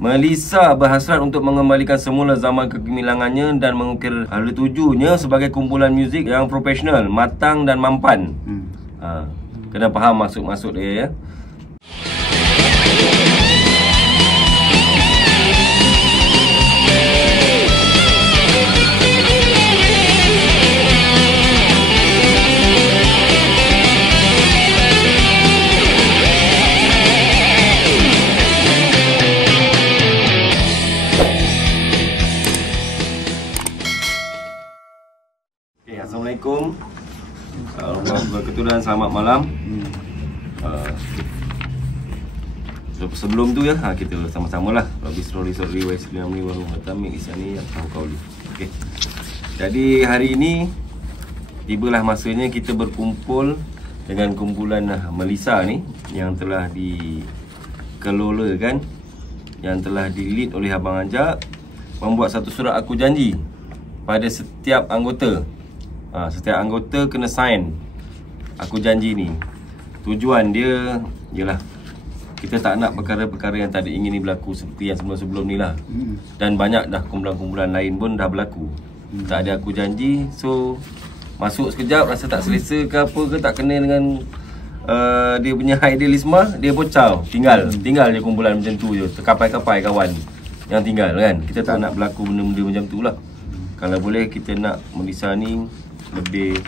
Melissa berhasrat untuk mengembalikan semula zaman kegemilangannya dan mengukir hala tujunya sebagai kumpulan muzik yang profesional, matang dan mampan. Kena faham maksud-maksud dia ya. Assalamualaikum warahmatullahi, selamat malam. Sebelum tu ya, kita sama-sama lah Rabbi Surori Waislimni Warahmatullahi Isani Al-Qawli. Okey. Jadi hari ini tibalah masanya kita berkumpul dengan kumpulan Melissa ni yang telah dikelolakan, yang telah di-lead oleh Abang Ajak, membuat satu surat aku janji pada setiap anggota. Setiap anggota kena sign aku janji ni. Tujuan dia ialah kita tak nak perkara-perkara yang tak ingin ni berlaku seperti yang sebelum-sebelum ni lah. Dan banyak dah kumpulan-kumpulan lain pun dah berlaku. Tak ada aku janji. So masuk sekejap rasa tak selesa ke apa ke, tak kena dengan dia punya idealisme, dia pun caw, tinggal je kumpulan macam tu je. Terkapai-kapai kawan yang tinggal kan. Kita tak nak berlaku benda-benda macam tu lah. Kalau boleh kita nak Melissa ni lebih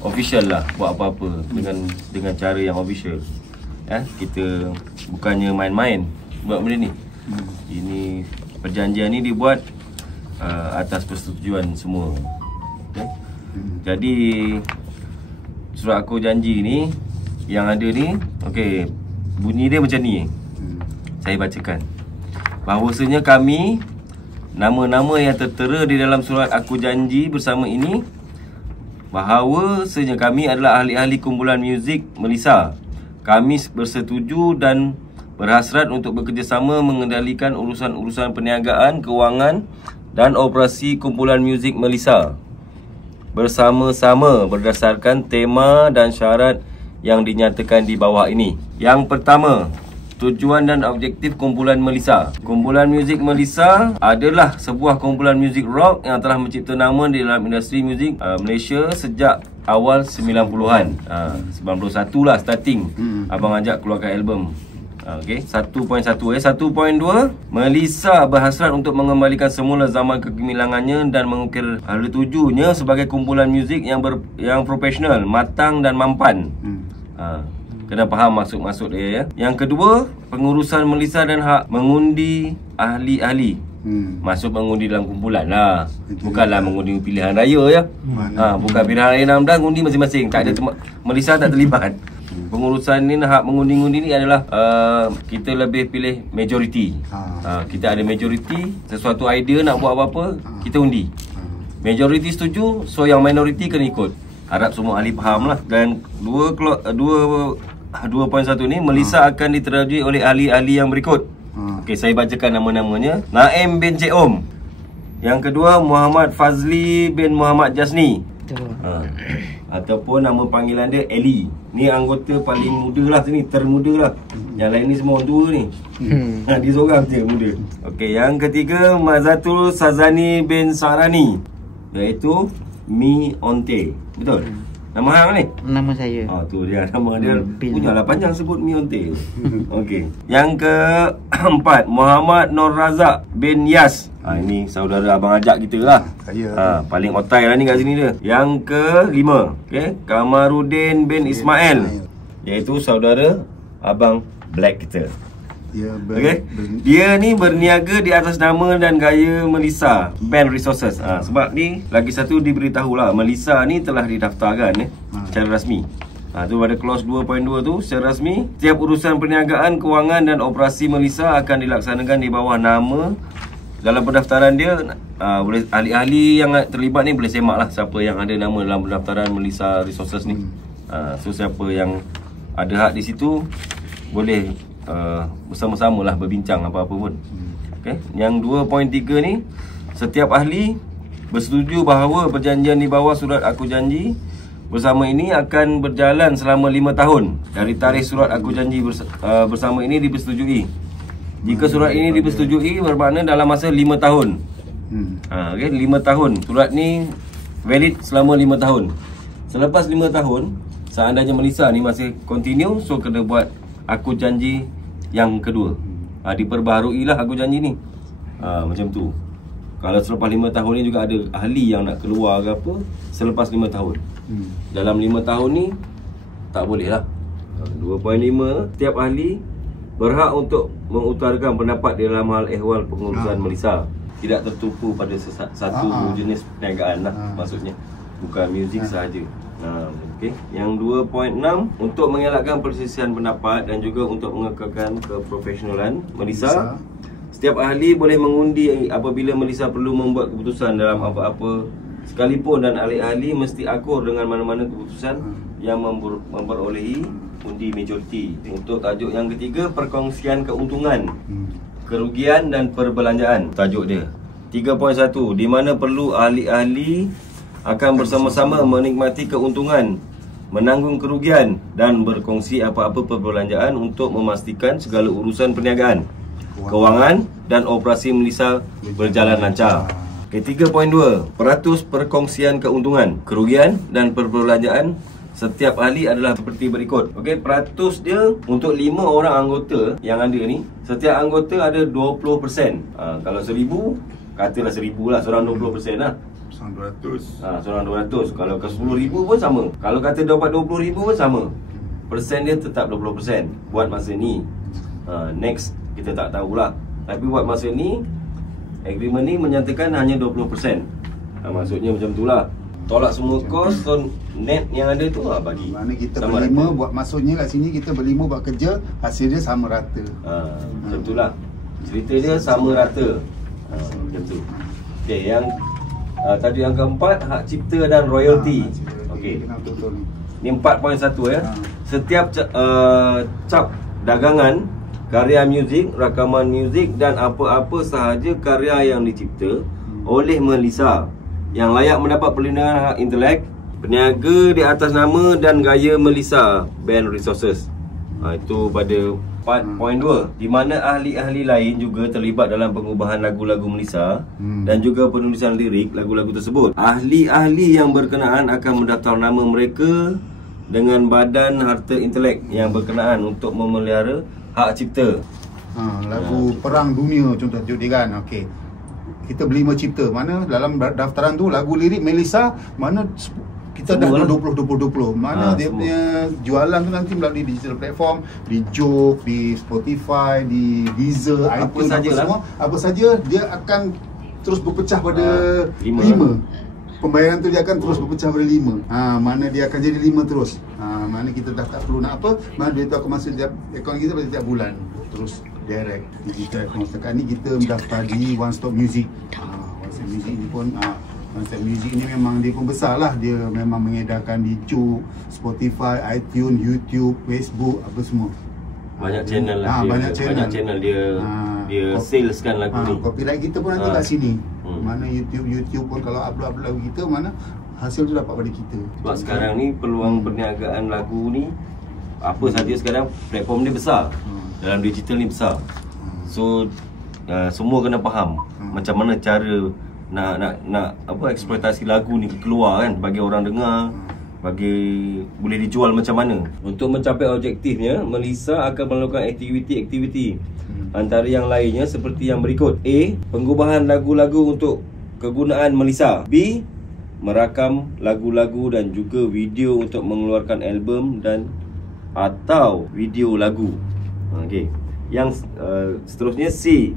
official lah, buat apa-apa dengan cara yang official. Kita bukannya main-main buat benda ni. Ini perjanjian ni dibuat atas persetujuan semua. Jadi surat aku janji ni yang ada ni, okey, bunyi dia macam ni. Saya bacakan. Bahawasanya kami, nama-nama yang tertera di dalam surat aku janji bersama ini, bahawasanya kami adalah ahli-ahli kumpulan muzik Melissa. Kami bersetuju dan berhasrat untuk bekerjasama mengendalikan urusan-urusan perniagaan, kewangan dan operasi kumpulan muzik Melissa bersama-sama berdasarkan tema dan syarat yang dinyatakan di bawah ini. Yang pertama, tujuan dan objektif kumpulan Melissa. Kumpulan muzik Melissa adalah sebuah kumpulan muzik rock yang telah mencipta nama di dalam industri muzik Malaysia sejak awal 90-an. 91 lah starting. Abang Ajak keluarkan album. Okey, 1.1 1.2, Melissa berhasrat untuk mengembalikan semula zaman kegemilangannya dan mengukir hala tujunya sebagai kumpulan muzik yang profesional, matang dan mampan. Kena faham maksud-maksud dia ya. Yang kedua, pengurusan Melissa dan hak mengundi ahli-ahli. Masuk mengundi dalam kumpulan lah. Bukanlah mengundi pilihan raya ya. Bukan pilihan raya nak undi masing-masing. Tak ada Melissa tak terlibat. Pengurusan ni, hak mengundi-undi ni adalah kita lebih pilih majoriti. Kita ada majoriti, sesuatu idea nak buat apa-apa, kita undi. Majoriti setuju, so yang minoriti kena ikut. Harap semua ahli faham lah. Dan 2.1 ni, Melissa akan diterajui oleh ahli-ahli yang berikut. Okey, saya bacakan nama-namanya. Naim bin Cik Om. Yang kedua, Muhammad Fazli bin Muhammad Jasni. Ataupun nama panggilan dia Eli. Ni anggota paling muda lah sini, termuda lah. Yang lain ni semua orang tua ni. Dia seorang je muda. Okey, yang ketiga, Mazatul Sazani bin Sarani, iaitu Mi Onte. Betul? Nama hang ni? Nama saya. Tu dia nama dia. Punyalah panjang sebut Mi Onte. Okey. Yang keempat, Muhammad Nur Razak bin Yas. Ini saudara Abang Ajak kita lah. Paling otai lah ni kat sini dia. Yang kelima, okey, Kamarudin bin Ismail, iaitu saudara Abang Black kita. Okay. Dia ni berniaga di atas nama dan gaya Melissa Band Resources. Sebab ni lagi satu diberitahu lah, Melissa ni telah didaftarkan secara rasmi. Tu pada clause 2.2 tu, secara rasmi setiap urusan perniagaan, kewangan dan operasi Melissa akan dilaksanakan di bawah nama. Dalam pendaftaran dia, boleh ahli-ahli yang terlibat ni boleh semak lah siapa yang ada nama dalam pendaftaran Melissa Resources ni. So siapa yang ada hak di situ boleh bersama-sama lah berbincang apa-apa pun. Okay. Yang 2.3 ni, setiap ahli bersetuju bahawa perjanjian di bawah surat aku janji bersama ini akan berjalan selama 5 tahun dari tarikh surat aku janji bersama ini dipersetujui. Jika surat ini dipersetujui, bermakna dalam masa 5 tahun. Okay, 5 tahun. Surat ni valid selama 5 tahun. Selepas 5 tahun, seandainya Melissa ni masih continue, so kena buat aku janji yang kedua. Diperbaharuilah aku janji ni. Macam tu. Kalau selepas 5 tahun ni juga ada ahli yang nak keluar ke apa, selepas 5 tahun. Dalam 5 tahun ni tak boleh lah. 2.5, setiap ahli berhak untuk mengutarakan pendapat di dalam hal ehwal pengurusan Melissa. Tidak tertumpu pada satu jenis perniagaan lah, maksudnya. Bukan muzik sahaja. Okay. Yang 2.6, untuk mengelakkan perselisihan pendapat dan juga untuk mengekalkan keprofesionalan Melissa, setiap ahli boleh mengundi apabila Melissa perlu membuat keputusan dalam apa-apa sekalipun, dan ahli-ahli mesti akur dengan mana-mana keputusan yang memperolehi undi majoriti. Untuk tajuk yang ketiga, perkongsian keuntungan, kerugian dan perbelanjaan. Tajuk dia 3.1, di mana perlu ahli-ahli akan bersama-sama menikmati keuntungan, menanggung kerugian dan berkongsi apa-apa perbelanjaan untuk memastikan segala urusan perniagaan, kewangan dan operasi Melissa berjalan lancar. 3.2, peratus perkongsian keuntungan, kerugian dan perbelanjaan setiap ahli adalah seperti berikut. Okey, peratus dia untuk 5 orang anggota yang ada ni, setiap anggota ada 20%. Kalau 1000, katalah 1000 lah, seorang 20% lah. Seorang 200. Seorang 200. Kalau ke 10,000 pun sama. Kalau kata dapat 20,000 pun sama. Persen dia tetap 20% buat masa ni. Next kita tak tahulah. Tapi buat masa ni, agreement ni menyatakan hanya 20%. Maksudnya macam tu lah. Tolak semua kos, so net yang ada tu bagi. Mana kita berlima buat, maksudnya kat sini kita berlima buat kerja, hasil dia sama rata. Macam tu lah. Cerita dia sama rata. Macam tu. Okay, yang tadi yang keempat, hak cipta dan royalty. Okey. Ni 4.1 ya. Setiap cap dagangan, karya muzik, rakaman muzik dan apa-apa sahaja karya yang dicipta oleh Melissa yang layak mendapat perlindungan hak intelek, berniaga di atas nama dan gaya Melissa Band Resources. Itu pada 4.2, di mana ahli-ahli lain juga terlibat dalam pengubahan lagu-lagu Melissa dan juga penulisan lirik lagu-lagu tersebut. Ahli-ahli yang berkenaan akan mendaftar nama mereka dengan Badan Harta Intelek yang berkenaan untuk memelihara hak cipta. Lagu Perang Dunia contoh dia kan. Okey. Kita berlima cipta, mana dalam daftaran tu lagu lirik Melissa, mana kita dah 20. Mana dia punya jualan tu nanti melalui digital platform, di Jok, di Spotify, di Deezer, iTunes, apa saja dia akan terus berpecah pada 5. Pembayaran tu dia akan terus berpecah pada 5. Mana dia akan jadi 5 terus. Mana kita dah tak perlu nak apa, mana dia tu akan masuk akaun kita pada setiap bulan. Terus direct digital account. Sekarang ni kita mendaftar di One Stop Music. One Stop Music ni pun One Stop Music ni memang dia pun besar lah. Dia memang mengedarkan di Jok, Spotify, iTunes, YouTube, Facebook, apa semua. Banyak channel lah. Banyak channel dia saleskan lagu ni. Copyright kita pun nanti kat sini. Mana YouTube pun kalau upload lagu kita, mana hasil tu dapat pada kita. Sebab sekarang ni peluang perniagaan lagu ni apa saja sekarang, platform dia besar. Dalam digital ni besar. So semua kena faham macam mana cara nak apa eksploitasi lagu ni keluar kan, bagi orang dengar, bagi boleh dijual macam mana. Untuk mencapai objektifnya, Melissa akan melakukan aktiviti-aktiviti antara yang lainnya seperti yang berikut. A. Pengubahan lagu-lagu untuk kegunaan Melissa. B. Merakam lagu-lagu dan juga video untuk mengeluarkan album dan atau video lagu. Okey. Yang seterusnya, C.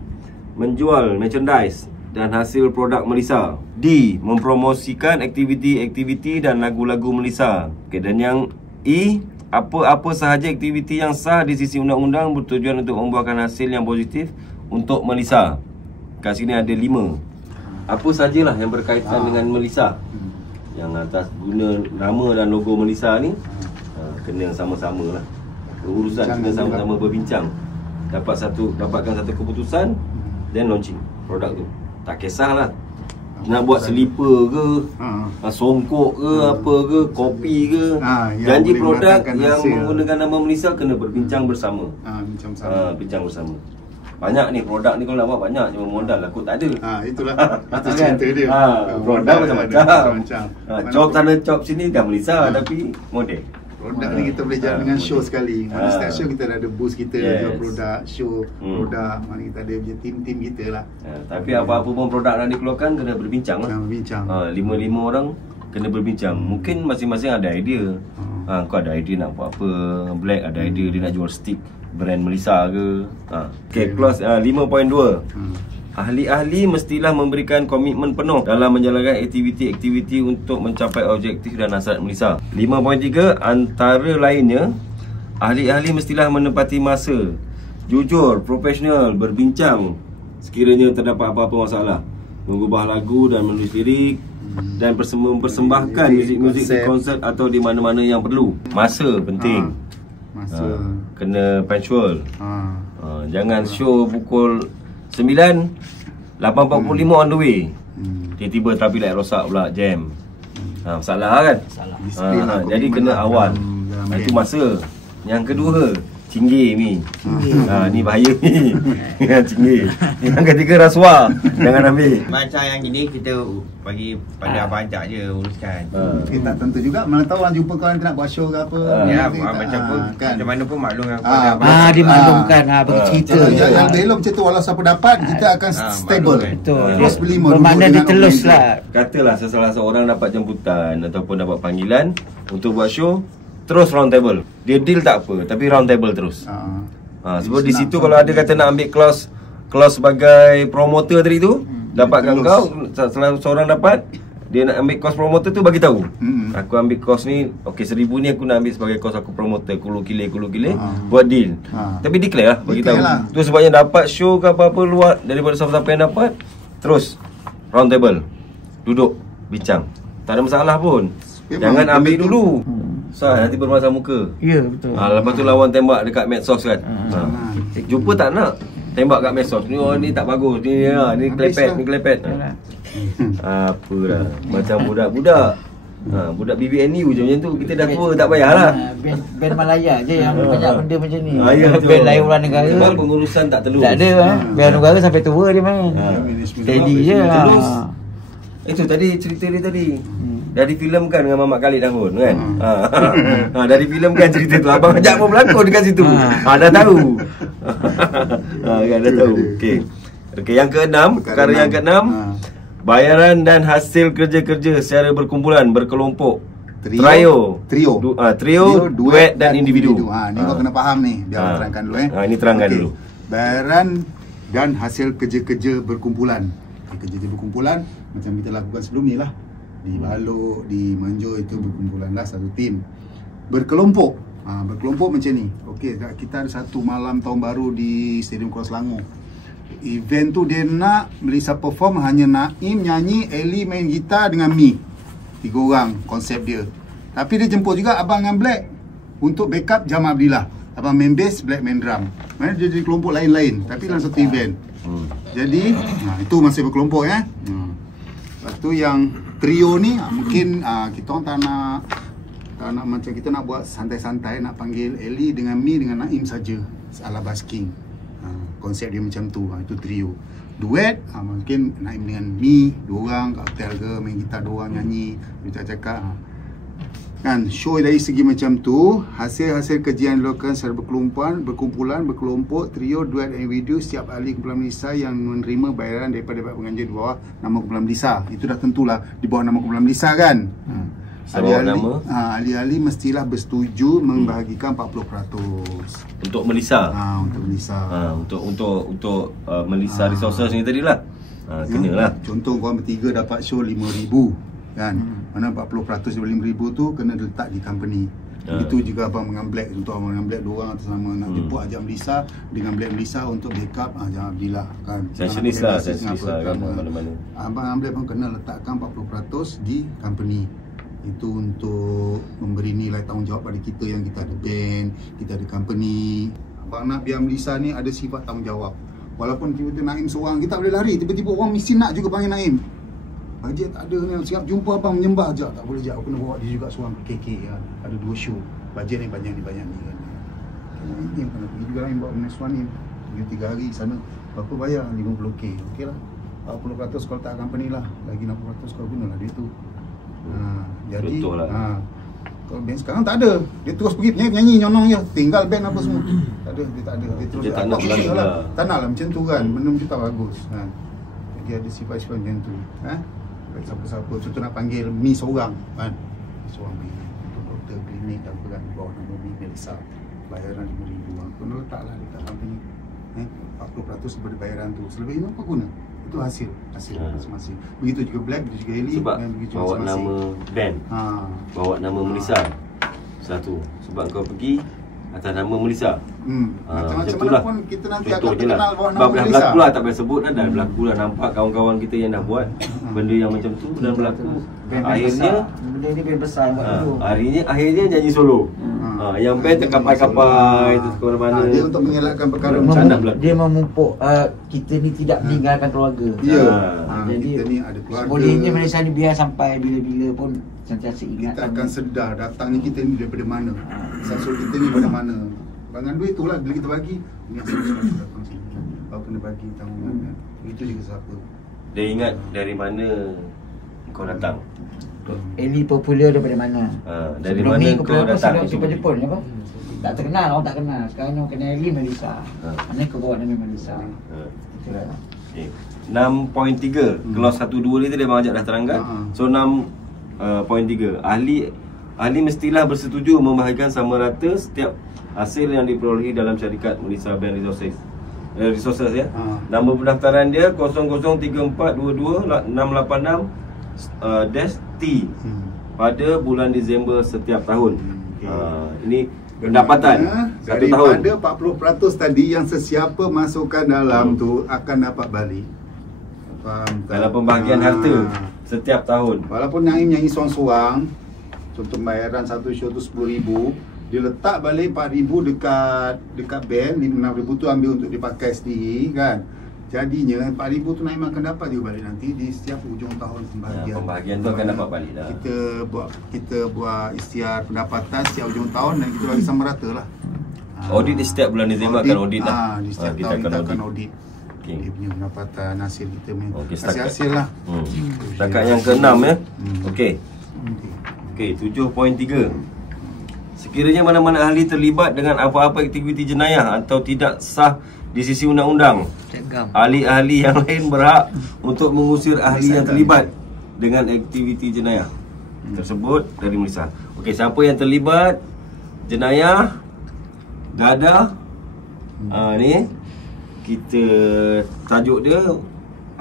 Menjual merchandise dan hasil produk Melissa. D. Mempromosikan aktiviti-aktiviti dan lagu-lagu Melissa. Okey, dan yang E. Apa-apa sahaja aktiviti yang sah di sisi undang-undang bertujuan untuk membuahkan hasil yang positif untuk Melissa. Kat sini ada 5. Apa sajalah yang berkaitan dengan Melissa. Yang atas guna nama dan logo Melissa ni kena sama-sama lah. Urusan kena sama-sama berbincang. Dapatkan satu keputusan, then launching produk tu. Tak kisahlah nak buat selipar ke, songkok ke, apa ke, kopi ke, janji produk yang menggunakan nama Melissa kena berbincang bersama. Bincang bersama. banyak ni produk ni kalau nak buat banyak, cuma modal lah kot tak ada. Itulah. Itu cerita dia. Produk macam-macam. Job sana job sini dah Melissa tapi model. Produk ni kita boleh jalan dengan show sekali. Mana setiap show kita dah ada booth kita, jual produk, show produk. Mana kita ada punya tim-tim kita lah. Tapi apa-apa pun produk yang dikeluarkan kena berbincang lah. Berbincang. 5 orang kena berbincang. Mungkin masing-masing ada idea. Kau ada idea nak buat apa, Black ada idea dia nak jual stick brand Melissa ke. Okay, clause 5.2. Ahli-ahli mestilah memberikan komitmen penuh dalam menjalankan aktiviti-aktiviti untuk mencapai objektif dan hasrat Melissa. 5.3, antara lainnya, ahli-ahli mestilah menepati masa, jujur, profesional, berbincang sekiranya terdapat apa-apa masalah, mengubah lagu dan menulis lirik, dan mempersembahkan muzik-muzik di konsert atau di mana-mana yang perlu. Masa penting. Masa kena punctual. Jangan show pukul 9, 8.45 on the way. Tiba-tiba traffic light rosak pula, jam. Masalah kan? Jadi kena awal. Itu masa. Yang kedua, cinggir ni. Ni bahaya ni. Cinggir. Yang ketiga, rasuah. Jangan ambil. Macam yang ini kita bagi pada abang ajak je uruskan. Tak tentu juga. Mana tahu orang jumpa kau nanti nak buat show ke apa. Macam pun kan. macam mana pun maklum kepada abang. Dimaklumkan bagi cerita. Yang elok macam tu, walau siapa dapat kita akan stable. Betul. Terus beli bermakna ditelus lah. Katalah salah seorang dapat jemputan ataupun dapat panggilan untuk buat show, terus round table. Dia deal tak apa, tapi round table terus. Sebab di situ kalau ada kata nak ambil clause sebagai promoter tadi tu, dapatkan kau, salah seorang dapat, dia nak ambil kos promoter tu, bagi tahu. Aku ambil kos ni, okey 1,000 ni aku nak ambil sebagai kos aku promoter, kulu kile buat deal. Tapi declare lah, bagi tahu. Tu sebabnya dapat show ke apa-apa luar daripada siapa-siapa yang dapat, terus round table. Duduk, bincang. Tak ada masalah pun. Jangan ambil dulu. Nanti bermasam muka. Ya, betul. Lepas tu lawan tembak dekat medsos kan. Jumpa tak nak tembak kat medsos. Ni tak bagus. Ni kelepet. Apalah. Macam budak-budak. Budak BBNU je macam tu. Kita dah tua, tak payahlah. Band Malaya je yang banyak benda macam ni. Band lain luar negara sebab pengurusan tak telus. Tak ada. Band negara sampai tua dia main. Steady je lah. Itu tadi cerita dia tadi. Dah difilmkan dengan Mamat Khalid Dangun kan. Dah difilmkan cerita tu. Abang ajak pun berlakon dekat situ. Dah tahu. Kan dah tahu. Okey, yang keenam, perkara yang keenam, bayaran dan hasil kerja-kerja secara berkumpulan, berkelompok, trio, duet dan individu. Ni kau kena faham ni. Biar terangkan dulu ini terangkan dulu. Bayaran dan hasil kerja-kerja berkumpulan. Kerja-kerja berkumpulan macam kita lakukan sebelum ni lah. Di Balok, di Manjo itu berkumpulan lah satu tim. Berkelompok, berkelompok macam ni. Okey, kita ada satu malam tahun baru di Stadium Kuala Selangor. Event tu dia nak Melissa perform, hanya Naim nyanyi, Ellie main gitar dengan Mi. 3 orang konsep dia. Tapi dia jemput juga Abang dengan Black untuk backup Jamal Abdillah. Abang main bass, Black main drum. Mana dia jadi kelompok lain-lain tapi dalam satu event. Jadi itu masih berkelompok ya. Lepas tu yang trio ni mungkin kita orang tak nak macam kita nak buat santai-santai, nak panggil Ellie dengan Mi dengan Naim saja ala basking. Konsep dia macam tu. Itu trio. Duet mungkin Naim dengan Mi 2 orang kat hotel ke, main gitar 2 orang nyanyi, cakap kan. Show dari segi macam tu, hasil-hasil kerja yang dilakukan secara berkumpulan, berkelompok, trio, duet dan individu, setiap ahli kumpulan Melissa yang menerima bayaran daripada penganjur di bawah nama kumpulan Melissa. Itu dah tentulah di bawah nama kumpulan Melissa kan. Ahli-ahli mestilah bersetuju membahagikan 40% untuk Melissa. Untuk Melissa. Untuk Melissa Resources ni tadilah. Kenalah. Contoh korang bertiga dapat show 5,000 kan. Mana 40% dari 5,000 tu kena letak di company. Itu juga abang dengan Black. Untuk abang dengan Black 2 orang atas nama nak jemput ajak Melissa dengan Black Melissa untuk backup Jamal Abdillah kan. Sessionis lah kan mana-mana. Abang dengan Black pun kena letakkan 40% di company. Itu untuk memberi nilai tanggungjawab pada kita yang kita ada band, kita ada company. Abang nak biar Melissa ni ada sifat tanggungjawab. Walaupun tiba-tiba Naim seorang, kita boleh lari. Tiba-tiba orang mesti nak juga panggil Naim. Bajet tak ada ni, siap jumpa abang menyembah je. Tak boleh je, aku kena bawa dia juga seorang ke KK kan. Ada 2 show. Bajet ni banyak ni kan. Ini yang kena pergi juga Naim bawa next one ni. pergi 3 hari sana, berapa bayar? 50k. Okey lah. 40% kau letak company lah, lagi 60% kau gunalah duit tu. Jadi betul lah. Kalau band sekarang tak ada. Dia terus pergi penyanyi nyonong je. Tinggal band apa semua. Tak ada, dia tak ada. Dia terus Dia tak nak lagi lah. lah. Tak nak lah macam tu kan. Benda macam tak bagus. Jadi ada sifat-sifat macam tu. Siapa-siapa contoh nak panggil Mi seorang kan. Seorang Mi untuk doktor klinik dan apa kan, bawa nama Mi Melissa. Bayaran RM5,000. Kau nak letaklah dekat company. 40% daripada bayaran tu. Selebihnya apa guna? Itu hasil masing-masing. Begitu juga Black, begitu juga Ellie. Sebab bawa nama band, bawa nama Melissa. Satu, sebab kau pergi atas nama Melissa. Macam-macam tu mana lah. pun kita nanti Contoh akan je lah. terkenal bawa nama Sebab dah Melissa. berlaku lah, tak payah sebut lah. Dah berlaku lah, nampak kawan-kawan kita yang dah buat benda yang macam tu dan berlaku. Akhirnya benda ni band besar buat dulu. akhirnya nyanyi solo. Yang band terkapai-kapai tu ke mana-mana. Dia untuk mengelakkan perkara Macam macam mana berlaku? Dia memupuk kita ni tidak meninggalkan keluarga. Ya. Jadi Kita ni ada keluarga. bolehnya Malaysia ni biar sampai bila-bila pun sentiasa ingat. Kita akan sedar datangnya kita ni daripada mana. Asal kita ni daripada mana. Bangan duit tu lah bila kita bagi, ni asal kita datang sini. Kau kena bagi tanggungan kan. Itu juga siapa. Dia ingat dari mana kau datang. Ellie popular daripada mana? Dari Sebelum mana ni kau popular apa? datang Sebelum itu? Super Jepun apa? Tak terkenal, orang tak kenal. Sekarang orang kenal Ellie Melissa. Mana kau bawa nama Melissa? Itulah. Okay. 6.3 Clause 1-2 ni dia mengajak dah terangkan. So 6.3 ahli mestilah bersetuju membahagikan sama rata setiap hasil yang diperolehi dalam syarikat Melissa Band Resources ya. Nombor pendaftaran dia 003422-686-T pada bulan Disember setiap tahun. Ini pendapatan 1 tahun. Daripada 40% tadi yang sesiapa masukkan dalam tu akan dapat balik. Faham tak? Dalam pembahagian harta setiap tahun. Walaupun Naim nyanyi seorang-seorang, contoh bayaran satu show tu 10,000, dia letak balik 4,000 dekat band, 6,000 tu ambil untuk dipakai sendiri kan. Jadinya 4,000 tu Naim akan dapat juga balik nanti di setiap hujung tahun pembahagian. Pembahagian tu akan dapat balik dah. Kita buat istiar pendapatan setiap hujung tahun dan kita bagi sama rata lah. Audit di setiap bulan Disember akan audit lah. Di setiap tahun kita akan audit. Okay. Dia punya pendapatan hasil kita punya. Hasil lah. Setakat yang ke-6 ya. Okey. Okey, 7.3. Sekiranya mana-mana ahli terlibat dengan apa-apa aktiviti jenayah atau tidak sah di sisi undang-undang, ahli-ahli yang lain berhak untuk mengusir ahli yang terlibat dengan aktiviti jenayah tersebut dari Malaysia. Okey, siapa yang terlibat jenayah gadah, ni kita tajuk dia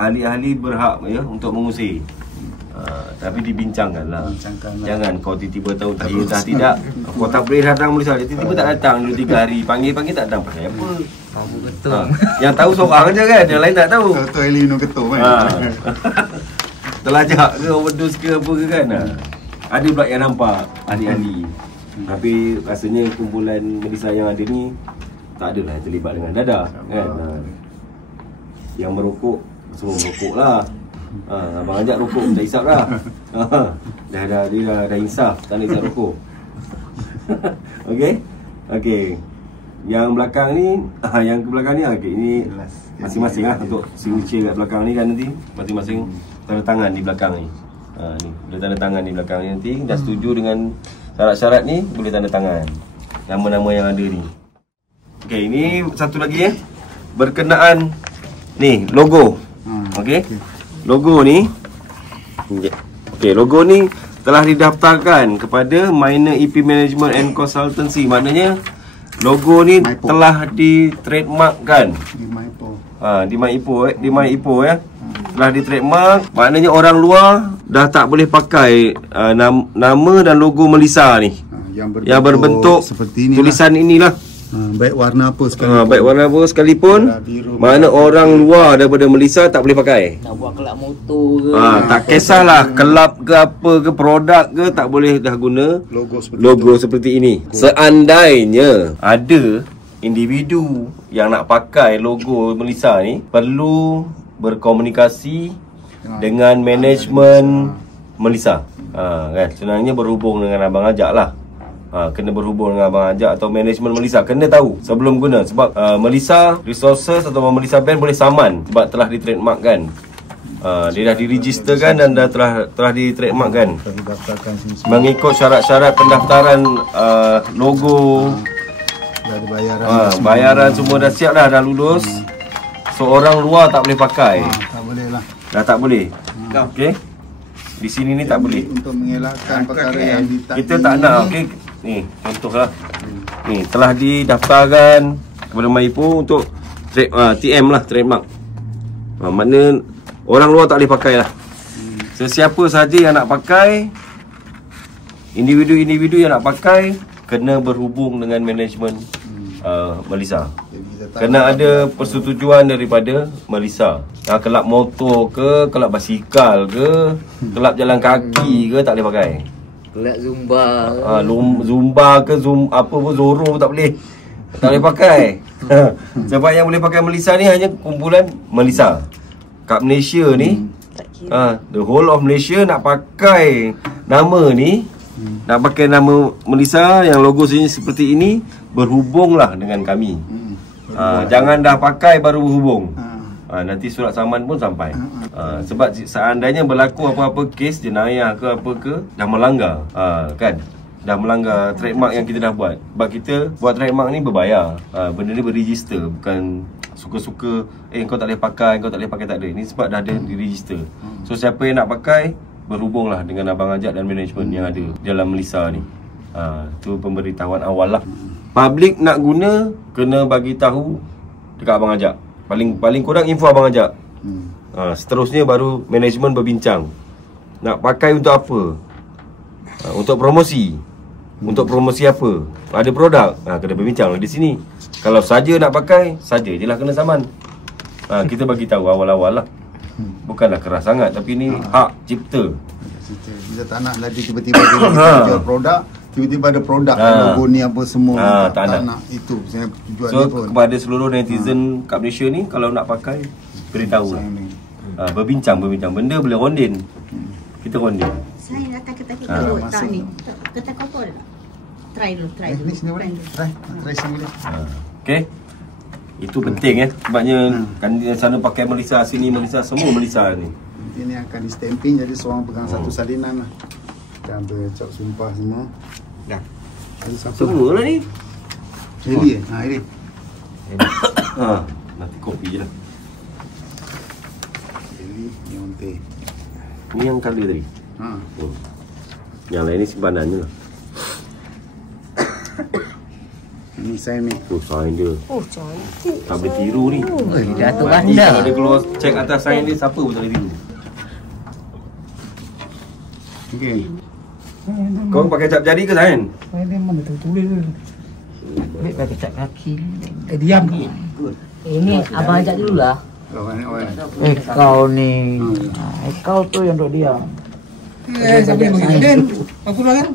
ahli-ahli berhak ya untuk mengusir. Tapi dibincangkanlah. Jangan kau tiba-tiba tahu tak ya tak tidak. Kau tak boleh datang Malaysia. Dia tiba-tiba tak datang 2-3 hari. Panggil tak datang. Pasal apa? Kamu betul. Yang tahu seorang je kan. Yang lain tak tahu. Ketua Eli minum ketua kan. Terlajak ke overdose ke apa ke kan. Ada pula yang nampak ahli-ahli. Tapi rasanya kumpulan Melissa yang ada ni tak adalah yang terlibat dengan dadah kan. Yang merokok semua merokok lah. Abang ajak rokok tak hisap dah. Dia dah insaf tak nak hisap rokok. Okey. Okey. Yang belakang ni yang ke belakang ni okey, ini masing-masing lah untuk signature kat belakang ni kan nanti masing-masing tanda tangan di belakang ni. Ni boleh tanda tangan di belakang ni nanti dah setuju dengan syarat-syarat ni boleh tanda tangan nama-nama yang ada ni. Okey, ini satu lagi berkenaan ni logo. Okey. Logo ni logo ni telah didaftarkan kepada Minor EP Management and Consultancy. Maknanya logo ni telah di-trademarkkan di MyIpo ya. Telah di-trademark. Maknanya orang luar dah tak boleh pakai nama dan logo Melissa ni yang berbentuk seperti tulisan inilah. Baik warna apa sekalipun. Baik warna apa sekalipun. Mana orang luar daripada Melissa tak boleh pakai. Nak buat kelab motor ke. Tak kisahlah kelab ke apa ke produk ke tak boleh dah guna logo seperti ini. Seandainya ada individu yang nak pakai logo Melissa ni, perlu berkomunikasi dengan manajemen Melissa. Kan senangnya berhubung dengan abang ajak lah. kena berhubung dengan Abang Ajak atau management Melissa. Kena tahu sebelum guna. Sebab Melissa Resources atau Melissa Band boleh saman sebab telah di trademark kan. Dia dah diregisterkan dan dah telah di trademark kan. Mengikut syarat-syarat pendaftaran logo, bayaran semua dah siap dah lulus. Seorang luar tak boleh pakai. Tak boleh lah. Dah tak boleh. Okey. Di sini ni tak boleh. Untuk mengelakkan perkara yang ditagih. Kita tak nak, okey. Ni, contohlah. Ni, telah didaftarkan kepada Maipo untuk TM lah, trademark. Makna orang luar tak boleh pakai lah. Sesiapa sahaja yang nak pakai, individu-individu yang nak pakai, kena berhubung dengan management Melissa. Kena ada persetujuan daripada Melissa. Kelab motor ke, kelab basikal ke, kelab jalan kaki ke tak boleh pakai. Kelab Zumba. Zumba ke apa pun, Zoro pun tak boleh. Tak boleh pakai. Sebab yang boleh pakai Melissa ni hanya kumpulan Melissa. Kat Malaysia ni, the whole of Malaysia nak pakai nama ni, nak pakai nama Melissa yang logo sini seperti ini, berhubunglah dengan kami. Jangan dah pakai baru berhubung. Nanti surat saman pun sampai. Sebab seandainya berlaku apa-apa kes jenayah ke apa ke, dah melanggar kan, dah melanggar trademark yang kita dah buat. Sebab kita buat trademark ni berbayar. Benda ni berregister, bukan suka-suka kau tak boleh pakai, kau tak boleh pakai, tak ada. Ini sebab dah ada diregister. So siapa yang nak pakai, berhubunglah dengan Abang Ajak dan management yang ada dalam Melissa ni. Tu pemberitahuan awal lah. Public nak guna, kena bagi tahu dekat Abang Ajak. Paling kurang info Abang Ajak. Seterusnya baru management berbincang. Nak pakai untuk apa? Untuk promosi. Untuk promosi apa? Ada produk, kena berbincang di sini. Kalau saja nak pakai, saja je lah kena saman. Kita bagi tahu awal-awal lah. Bukanlah keras sangat, tapi ni hak cipta. Kita tak nak lagi tiba-tiba kita jual produk, tiba-tiba ada produk logo ni apa semua. Tak nak itu. Saya jual so kepada seluruh netizen kat Malaysia ni, kalau nak pakai, beritahu lah. Berbincang. Benda boleh rondin. Kita rondin. Saya datang ke taki kerut tak ni. Ketak kotor tak? Try dulu. Ni sini boleh. Try sini boleh. Okey. Itu penting sebabnya kan di sana pakai Melissa, sini Melissa, semua Melissa ni. Ini akan di stamping, jadi seorang pegang satu salinan lah. Kita ambil cap sumpah semua. Dah. Semua lah ni. Eli Eli. Nanti kopi je lah. Eli Leonte. Ni yang colour tadi. Yang lain ni simpanannya lah. Ini sign ni. Sign dia. Cantik. Tak boleh tiru ni. Dia atur Nanti ganda. kalau dia keluar check atas sign dia, siapa pun tak boleh tiru. Okey. Kau pakai cap jari ke sign? Dia mana tulis tu. Baik pakai cap kaki. Diam. Ini Abang Ajak dululah. Kau ni. Kau tu yang duk diam. Siapa yang bagi Den? Aku lah kan?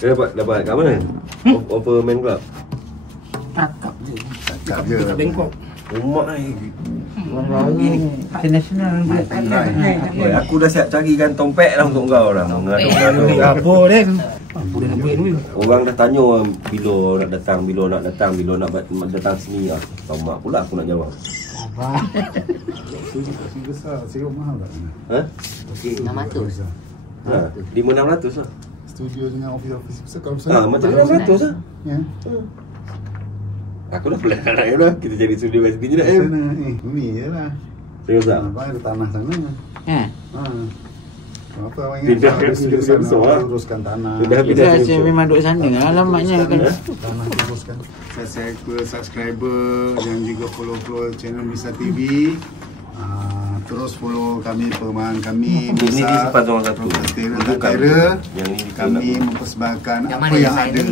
Dia dapat kat mana? Overman Club. Takap je. Cakap je. Bengkok. Rumah ni. International. Aku dah siap carikan tompek dah untuk kau dah. Mengadu-ngadu. Apa Den? Apa dia nak buat dulu? Orang dah tanya bila nak datang sini. Tahu mak pula aku nak jawab. Besar, sewa mahal tak? 600. 500 lah. Studio dengan office besar kalau besar. Macam 600 lah. Ya. Aku dah plan anak dah. Kita jadi studio kat sini je dah. Sana bumi jelah. Serius tak? Apa ada tanah sana. Apa awak Pindah ingat? ke studio besar. Uruskan tanah. Saya memang duduk sana. Alamatnya kan. Tanah uruskan. Saya subscriber dan juga follow channel Melissa TV. Terus follow kami, perkembangan kami Ini simpan orang satu. Yang ini kami mempersembahkan apa yang ada.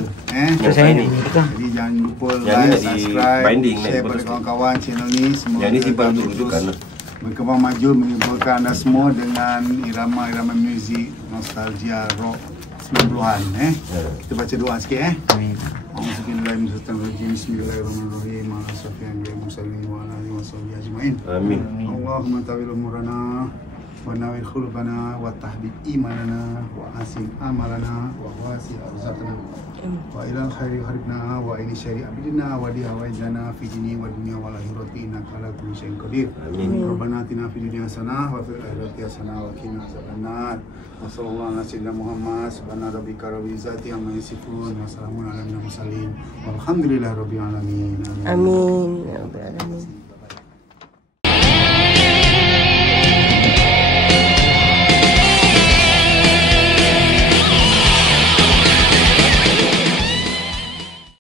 Saya ni. Jadi jangan lupa yang like, ni subscribe, binding, share pada kawan-kawan channel ni. Semoga yang ni simpan untuk terus rujukan lah. berkembang maju, menimbulkan anda semua dengan irama-irama muzik nostalgia rock 90-an. Kita baca doa sikit. Bismillahirrahmanirrahim. Amin. Allahumma tawil umurana ونوّر قلوبنا وتحبب إيماننا وأحسن أعمالنا وواسع أرزاقنا وإلى الخير خرجنا وإلى الشر أبدنا وديها وإجنا في ديني والدنيا والآخرة إنك على كل شيء قدير ربنا آتنا في الدنيا حسنة وفي الآخرة حسنة وقنا عذاب النار وصلى الله على سيدنا محمد سبحان ربك رب العزة عما يصفون وسلام على المرسلين والحمد لله رب العالمين Amin. Ya Rabbal Alamin.